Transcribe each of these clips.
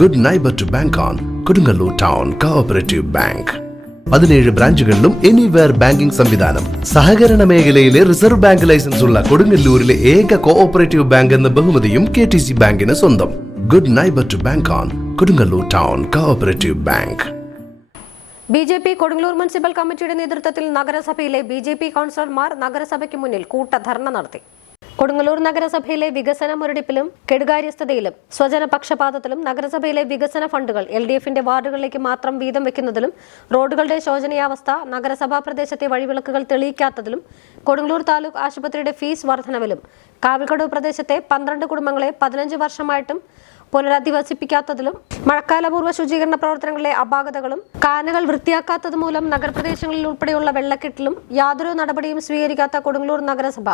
Good neighbour to bank on Kodungallur town cooperative bank. 17 ബ്രാഞ്ചുകളിലും anywhere banking സംവിധാനം. സഹകരണ മേഖലയിലെ റിസർവ് ബാങ്ക് ലൈസൻസ് ഉള്ള കൊടുങ്ങല്ലൂരിലെ ഏക കോഓപ്പറേറ്റീവ് ബാങ്ക് എന്ന ബഹുമതിയും KTC ബാങ്കിന് സ്വന്തം. Good neighbour to bank on Kodungallur town cooperative bank. BJP Kodungallur municipal കമ്മിറ്റിയുടെ നേതൃത്വത്തിൽ നഗരസഭയിലെ BJP കൗൺസിലർമാർ നഗരസഭയ്ക്ക് മുന്നിൽ കൂട്ടധർണ നടത്തി. കൊടുങ്ങല്ലൂർ നഗരസഭയിലെ വികസന മുരടിപ്പിലും കെടുകാര്യസ്ഥതയിലും സ്വജനപക്ഷപാതത്തിലും നഗരസഭയിലെ വികസന ഫണ്ടുകൾ LDFന്റെ വാർഡുകളിലേക്ക് മാത്രം വീതം വെക്കുന്നതിലും റോഡുകളുടെ ശോചനീയാവസ്ഥ, നഗരസഭാ പ്രദേശത്തെ വഴിവിളക്കുകൾ തെളിയിക്കാത്തതിലും കൊടുങ്ങല്ലൂർ താലൂക്ക് ആശുപത്രിയുടെ ഫീസ് വർധനവിലും കാവിൽക്കടവ് പ്രദേശത്തെ 12 കുടുംബങ്ങളെ 15 വർഷമായിട്ടും പുനരധിവസിപ്പിക്കാത്തതിലും മഴക്കാലപൂർവ്വ ശുചീകരണ പ്രവർത്തനങ്ങളിലെ അപാകതകളും കാനകൾ വൃത്തിയാക്കാത്തത് മൂലം നഗരപ്രദേശങ്ങളിൽ ഉൾപ്പെടെയുള്ള വെള്ളക്കെട്ടിലും യാതൊരു നടപടിയും സ്വീകരിക്കാത്ത കൊടുങ്ങല്ലൂർ നഗരസഭ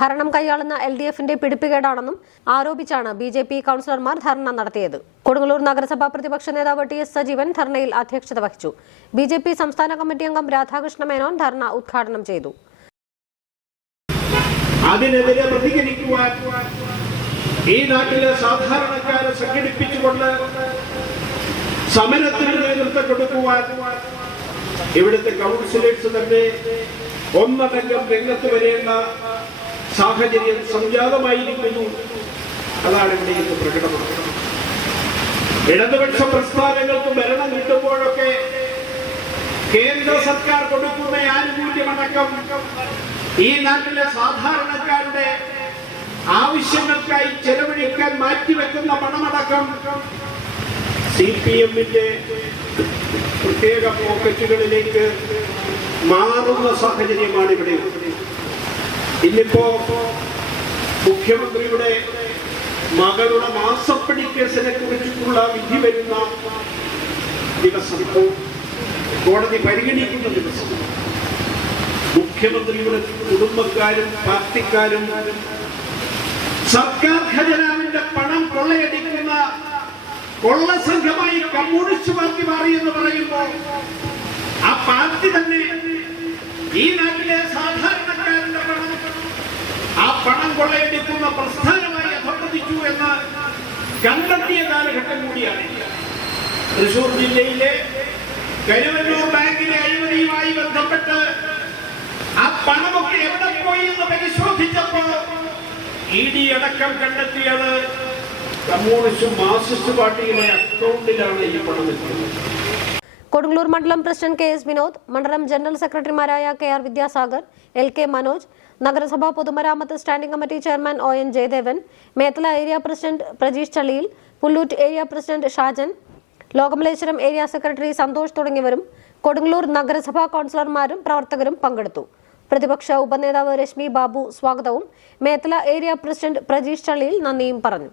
ഭരണം കൈയാളുന്ന LDFന്റെ പിടിപ്പുകേടാണെന്നും ആരോപിച്ചാണ് BJP കൗൺസിലർമാർ ധർണ നടത്തിയത്. കൊടുങ്ങല്ലൂർ നഗരസഭാ പ്രതിപക്ഷ നേതാവ് TS സജീവൻ ധർണയിൽ അധ്യക്ഷത വഹിച്ചു. BJP സംസ്ഥാന കമ്മിറ്റി അംഗം രാധാകൃഷ്ണ മേനോൻ ധർണ ഉദ്ഘാടനം ചെയ്തു. അതിനെതിരെ പ്രതികരിക്കുവാൻ ഈ നാട്ടിലെ സാധാരണക്കാരെ സംഘടിപ്പിച്ചുകൊണ്ട് സമരത്തിന് നേതൃത്വം കൊടുക്കുവാൻ ഇവിടുത്തെ കൗൺസിലേഴ്സ് തന്നെ ഒന്നടങ്കം രംഗത്ത് വരേണ്ട സാഹചര്യം സംജാതമായിരിക്കുന്നു. അതാണ് ഇവിടെ ഇന്ന് പ്രകടമാക്കുന്നത്. ഇടതുപക്ഷ പ്രസ്ഥാനങ്ങൾക്ക് ഭരണം കിട്ടുമ്പോഴൊക്കെ കേന്ദ്ര സർക്കാർ കൊടുക്കുന്ന ആനുകൂല്യമടക്കം ഈ നാട്ടിലെ സാധാരണക്കാരുടെ ആവശ്യങ്ങൾക്കായി ചെലവഴിക്കാൻ മാറ്റിവെക്കുന്ന പണമടക്കം CPMന്റെ പ്രത്യേക പോക്കറ്റുകളിലേക്ക് മാറുന്ന സാഹചര്യമാണ് ഇവിടെ. ഇന്നിപ്പോ മുഖ്യമന്ത്രിയുടെ മകളുടെ മാസപ്പടി കേസിനെ കുറിച്ചിട്ടുള്ള വിധി വരുന്ന ദിവസം, കോടതി പരിഗണിക്കുന്ന ദിവസം, മുഖ്യമന്ത്രിയുടെ കുടുംബക്കാരും പാർട്ടിക്കാരും സർക്കാർ ഖജനാവിന്റെ പണം കൊള്ളയടിക്കുന്ന കൊള്ളസംഘമായി കമ്മ്യൂണിസ്റ്റ് പാർട്ടി മാറി എന്ന് പറയുമ്പോൾ ആ പാർട്ടി തന്നെ ഈ നാട്ടിലെ സാധാരണക്കാരന്റെ പണം, ആ പണം കൊള്ളയടിക്കുന്ന പ്രസ്ഥാനമായി അധപ്പതിച്ചു എന്ന് കണ്ടെത്തിയ കാലഘട്ടം കൂടിയാണ്. തൃശൂർ ജില്ലയിലെ കരുവന്നൂർ ബാങ്കിലെ അഴിമതിയുമായി ബന്ധപ്പെട്ട് ആ പണമൊക്കെ എവിടെ പോയി എന്ന് പരിശോധിച്ചപ്പോ ED അടക്കം കണ്ടെത്തിയത് കമ്മ്യൂണിസ്റ്റ് മാർക്സിസ്റ്റ് പാർട്ടിയുടെ അക്കൗണ്ടിലാണ് ഈ പണം എത്തുന്നത്. കൊടുങ്ങല്ലൂർ മണ്ഡലം പ്രസിഡന്റ് KS വിനോദ്, മണ്ഡലം ജനറൽ സെക്രട്ടറിമാരായ KR വിദ്യാസാഗർ, LK മനോജ്, നഗരസഭാ പൊതുമരാമത്ത് standing committee chairman ON Jayadevan, Methala area president Prajeesh Chaliyil, Pullut area president Shajan, Lokamaleswaram area secretary Santhosh തുടങ്ങിയവരും കൊടുങ്ങല്ലൂർ നഗരസഭാ കൗൺസിലർമാരും പ്രവർത്തകരും പങ്കെടുത്തു. പ്രതിപക്ഷ ഉപനേതാവ് രശ്മി ബാബു സ്വാഗതവും മേത്തല ഏരിയ പ്രസിഡന്റ് പ്രജീഷ് ചളിയിൽ നന്ദിയും പറഞ്ഞു.